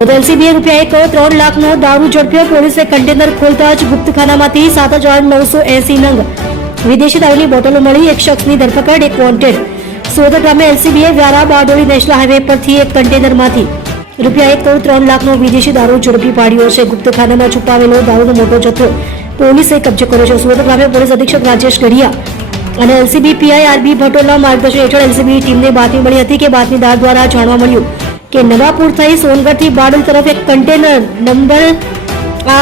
એલસીબીએ ₹1.3 લાખનો દારૂ ઝડપ્યો. પોલીસે કન્ટેનર ખોલતા જ ગુપ્તખાનામાંથી 7,980 નંગ વિદેશી દારૂની બોટલો મળી. એક શખ્સની ધરપકડ, એક વોન્ટેડ. સોદર ગામે એલસીબીએ વ્યારા બારડોલી નેશનલ હાઈવે પરથી એક કન્ટેનરમાંથી ₹1.3 લાખનો વિદેશી દારૂ ઝડપી પાડ્યો છે. ગુપ્તખાનામાં છુપાવેલો દારૂનો મોટો જથ્થો પોલીસે કબજે કર્યો છે. સોદર ગામે પોલીસ અધિક્ષક રાજેશ ગઢિયા અને એલસીબી પીઆઈ આરબી ભટોલના માર્ગદર્શન હેઠળ એલસીબી ટીમને બાતમી મળી હતી કે બાતમીદાર દ્વારા જાણવા મળ્યું કે નવાપુર થઈ સોનગઢથી બારડોલી તરફ એક કન્ટેનર નંબર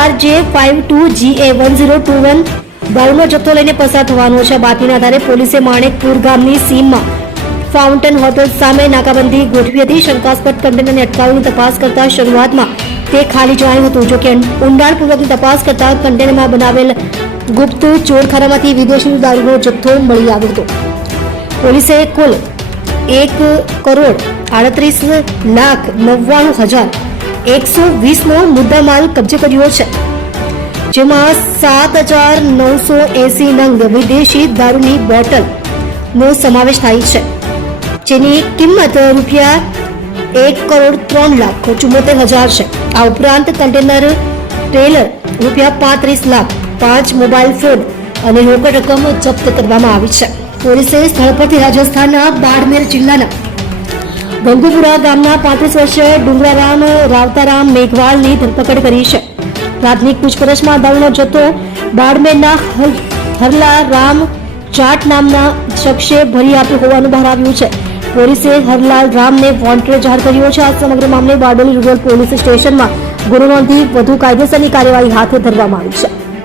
RJ52GA1021 દારૂનો જથ્થો લઈને પસાર થવાનો છે. બાતમીના આધારે પોલીસે માણેકપુર ગામની સીમમાં ફાઉન્ટેન હોટલ સામે નાકાબંધી ગોઠવી હતી. શંકાસ્પદ કન્ટેનરને અટકાવીને તપાસ કરતા શરૂઆતમાં તે ખાલી જણાયું હતું. જોકે ઊંડાણપૂર્વકની તપાસ કરતા કન્ટેનરમાં બનાવેલ ગુપ્ત ચોરખાનામાંથી વિદેશી દારૂનો જથ્થો મળી આવ્યો હતો. પોલીસે કુલ ₹1,93,99,120નો મુદ્દામાલ કબજે કર્યો છે, જેમાં 7,980 નંગ વિદેશી દારૂની બોટલનો સમાવેશ થાય છે, જેની કિંમત ₹1,03,74,000 છે. આ ઉપરાંત container trailer ₹35 lakh, 5 mobile phone અને રોકડ રકમ જપ્ત કરવામાં આવી છે. પોલીસે સ્થળ પરથી રાજસ્થાનના બાડમેર જિલ્લાના ગંગુપુરા ગામના 35 વર્ષીય ડુંગરારામ રાવતારામ મેઘવાલની ધરપકડ કરી છે. પ્રાથમિક પૂછપરછમાં દારૂનો જથ્થો બાડમેરના હરલા રામ જાટ નામના શખ્સે ભરી આપ્યો હોવાનું બહાર આવ્યું છે. પોલીસે હરલાલ રામને વોન્ટેડ જાહેર કર્યો છે. આ સમગ્ર મામલે બારડોલી રૂરલ પોલીસ સ્ટેશનમાં ગુનો નોંધી વધુ કાયદેસરની કાર્યવાહી હાથ ધરવામાં આવી છે.